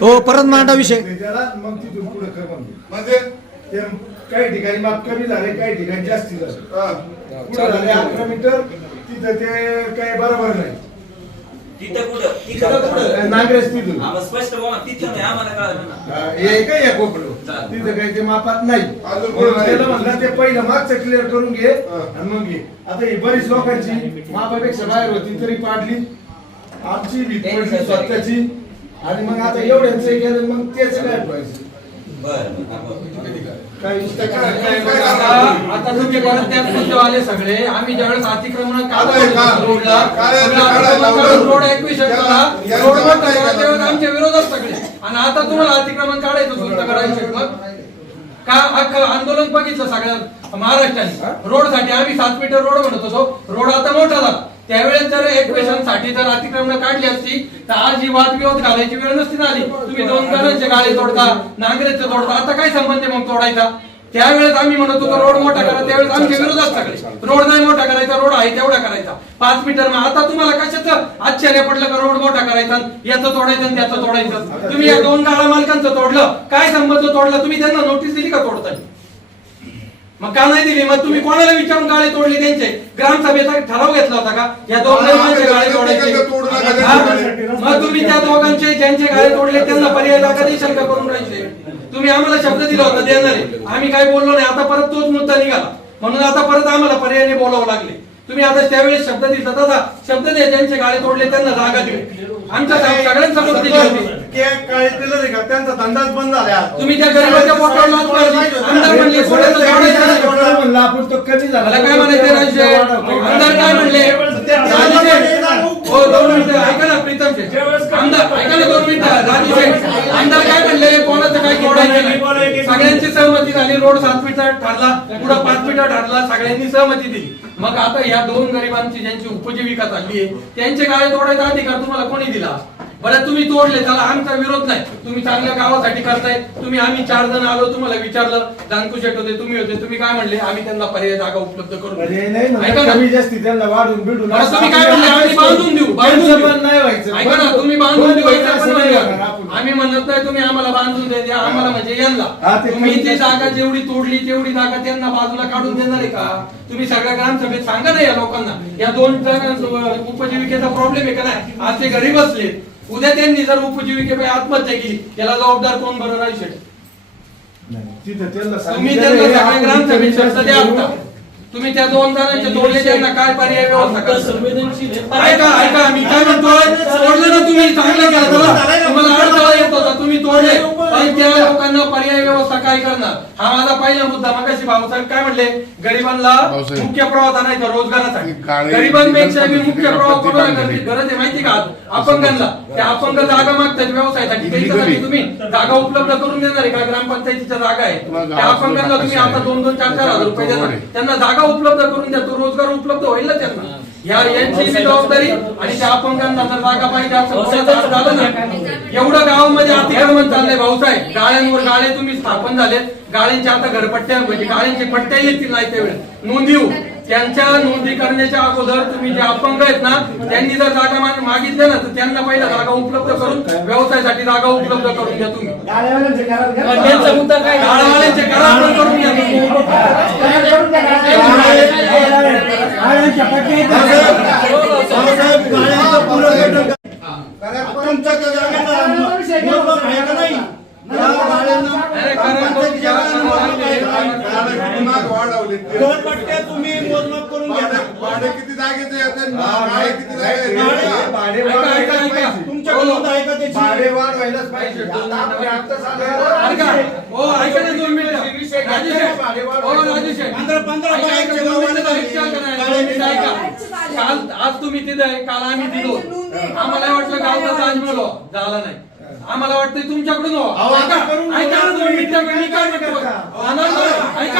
हो परत मांडा विषय. त्याला मग तिथून पुढे कर म्हणतो म्हणजे? ते काही ठिकाणी माप कमी झाले काही ठिकाणी जास्ती झाले. हा. पुढे झाले अकरा मीटर तिथं ते काही बरोबर नाही. तिथं तिथून या कोपडं काही ते मापात नाही. त्याला. म्हणलं ते पहिलं मागचं क्लिअर करून घे. आणि मग घे. आता ही बरीच लोकांची मापापेक्षा बाहेर होती तरी पाडली. आमची स्वतःची. आणि मग आता एवढ्यांचं केलं मग तेच काय पाहिजे? काही आता आता तुम्ही परत त्याच मुद्द्यावर आले सगळे? आम्ही ज्यावेळेस अतिक्रमण हे रोड आमच्या विरोधात सगळे. आणि आता तुम्हाला अतिक्रमण काढायचं सुद्धा करायचं मग. का अख्खं आंदोलन बघितलं सगळ्या महाराष्ट्राने? रोडसाठी आम्ही सात मीटर रोड म्हणत होतो. रोड आता मोठा झाला. त्यावेळेस जर एकवेशनसाठी जर अतिक्रमण काढली असती तर आज ही वाद घालायची वेळ नसती झाली आली. तुम्ही दोन जणांचे गाळे तोडता नांगरेचे तोडता आता काय संबंध मग तोडायचा? त्यावेळेस आम्ही म्हणत होतो रोड मोठा करा. त्यावेळेस आमच्या विरोधात सगळे. रोड नाही मोठा करायचा रोड आहे तेवढा करायचा. पाच मीटर मग आता तुम्हाला कशाचं आश्चर्य पडलं का रोड मोठा करायचा? याचं तोडायचं आणि त्याचं तोडायचं. तुम्ही या दोन गाळा मालकांचं तोडलं. काय संबंध तोडला? तुम्ही त्यांना नोटीस दिली का तोडताय? मग का नाही दिली? मग तुम्ही कोणाला विचारून गाळे तोडले त्यांचे? ग्रामसभेचा ठराव घेतला होता का? या जणांचे गाळे तोडायचे. मग तुम्ही त्या दोघांचे ज्यांचे गाळे तोडले त्यांना पर्याय जागा देशाल का करून राहायचे तुम्ही आम्हाला शब्द दिला होता देणार आम्ही काय बोललो नाही. आता परत तोच मुद्दा निघाला. म्हणून आता परत आम्हाला पर्यायाने बोलावं लागले. तुम्ही आता त्यावेळेस शब्द दिला. तसा शब्द द्या ज्यांचे गाळे तोडले त्यांना जागा देऊ आमच्या सगळ्यांसमोर दिली होती. त्यांचा धंदाच बंद झाला. तुम्ही त्या गरिबाच्या पोटावर म्हणलं आपण तो कमी झाला? मला काय म्हणायचं राजशे आमदार काय म्हणले? राजशे हो दोन मिनिटं. ऐका ना प्रीतम शेठ. आमदार ऐका ना दोन मिनिटं. राजू शेठ. आमदार काय म्हणले? कोणाचं काय तोडायचं नाही सगळ्यांची सहमती झाली. रोड सात मीटर ठरला पुढे पाच मीटर ठरला. सगळ्यांनी सहमती दिली. मग आता या दोन गरिबांची ज्यांची उपजीविका चालली आहे त्यांचे गाळे तोडायचा अधिकार तुम्हाला कोणी दिला? बरं तुम्ही तोडले त्याला आमचा विरोध नाही. तुम्ही चांगल्या गावासाठी करताय. तुम्ही आम्ही चार जण आलो तुम्हाला विचारलं जानकू शेट होते तुम्ही होते तुम्ही काय म्हणले? आम्ही त्यांना पर्याय जागा उपलब्ध करून ऐका ना. तुम्ही काय म्हणले? आम्ही बांधून देऊ बांधून त्यांचं देऊ. पण नाही व्हायचं. ऐका ना तुम्ही बांधून देऊ व्हायचं याचं असं पण नाही नाही होणार होणार. आपण. आम्ही म्हणत नाही तुम्ही आम्हाला बांधून दे द्या. आम्हाला म्हणजे हा, यांना ते तुम्ही ती जागा जेवढी तोडली तेवढी जागा त्यांना बाजूला काढून देणार आहे का? तुम्ही सगळ्या ग्रामसभेत सांगा ना या लोकांना. या दोन जणांचं उपजीविकेचा प्रॉब्लेम आहे का नाही? आज ते घरी बसले उद्या त्यांनी जर उपजीविकेपై आत्महत्या केली त्याला जबाबदार कोण बरं राहील तुम्ही त्यांना सगळ्या ग्रामसभेत द्या. तुम्ही त्या दोन जणांचे तोडले त्यांना काय पर्याय व्यवस्था? ऐका ऐका मी काय म्हणतोय? तोडलं ना तुम्ही चांगलं केलं चला. तुम्हाला अडथळा येत होता तुम्ही तोडले. पण त्या लोकांना पर्याय व्यवस्था काय करणार? हा माझा पहिला मुद्दा. मगाशी भाऊसाहेब काय म्हणले? गरिबांना भाऊसाहेब. मुख्य प्रवाह नाही तर रोजगारासाठी काळे- गरिबांपेक्षा मी मुख्य प्रवाह कोणाला. गरज गरज आहे माहिती का? अपंगांना. त्या अपंग जागा मागतात व्यवसायासाठी. त्याच्यासाठी तुम्ही जागा उपलब्ध करून देणार आहे का? ग्रामपंचायतीच्या जागा आहे त्या अपंगांना तुम्ही आता दोन दोन चार चार हजार रुपये देणार. त्यांना जागा उपलब्ध करून द्या तो रोजगार उपलब्ध होईल ना त्यांना. या यांची बी जबाबदारी आणि त्या अपंगांना जर जागा पाहिजे असं आज झालं ना एवढं गावामध्ये अतिक्रमण चाललंय भाऊसाहेब गाळ्यांवर गाळे तुम्ही स्थापन झालेत. गाळ्यांच्या आता घरपट्ट्या म्हणजे गाळ्यांचे पट्ट्या येतील नाही त्यावेळेस. नोंदी होऊ त्यांच्या नोंदी करण्याच्या अगोदर तुम्ही जे अपंग आहेत ना त्यांनी जर जागा मा- मागितल्या ना तर त्यांना पहिला जागा उपलब्ध करून व्यवसायासाठी जागा उपलब्ध करून द्या तुम्ही. गाड्यावाल्यांचे करार घ्या. त्यांचा मुद्दा काय गाळावाल्यांचे करार पण करून घ्या तुम्ही गाड्यांच्या पट्ट्या इथं. तुमच्या जागेचा मोजमाप आहे का नाही या गाड्यांना अरे, कारण तो ज्याला सांगितलं, तुम्ही मोजमाप करून घ्या. भाडे किती जागेचे येते भाडे किती ऐका, ऐका. पाहिजे. आहे का त्याची. पंधरा-. काल आज तुम्ही तिथे काल आम्ही दिलो आम्हाला वाटलं गावचा ताजमहल हो. झाला नाही. आम्हाला वाटतं तुमच्याकडून हो. अहो, आता ऐका. ऐका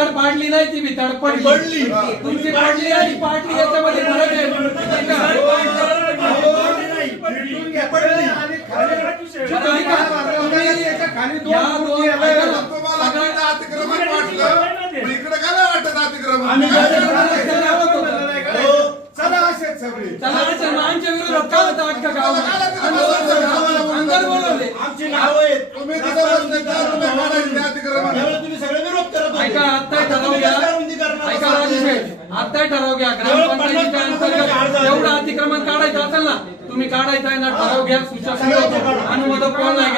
आहे ती मी तडपड पडली. तुमची पाडली आणि पाडली याच्यामध्ये फरक आहे. हो. अतिक्रमण वाटलं. इकडे काय वाटत अतिक्रमण? आता ठराव घ्या ग्रामपंचायतीच्या अंतर्गत एवढं अतिक्रमण काढायचं असेल ना तुम्ही काढायचं आहे ना ठराव घ्या सूचना अनुमोदक कोण आहे?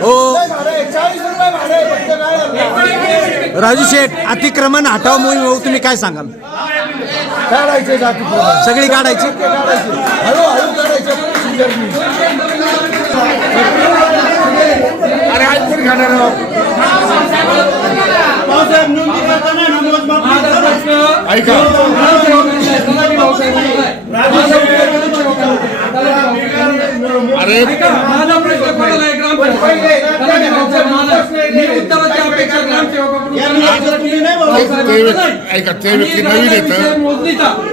हो. राजू शेठ अतिक्रमण हटाव मोहीम भाऊ तुम्ही काय सांगाल? काढायचे सगळी काढायची? अरे आज फिर खाना रहो ऐका अरे माझा प्रश्न पडला एक ग्राम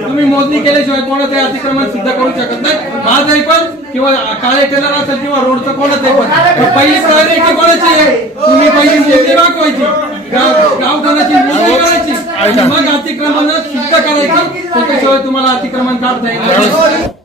तुम्ही मोजणी केल्याशिवाय कोणाचे अतिक्रमण सिद्ध करू शकत नाही. माझाही पण किंवा काळे टेलर असेल किंवा रोडचं कोणाचं पण. पहिली प्रायोरिटी कोणाची आहे? तुम्ही पहिली मोजणी दाखवायची गावधनाची मोजणी करायची. मग अतिक्रमण सिद्ध करायची. त्याच्याशिवाय तुम्हाला अतिक्रमण काढता येईल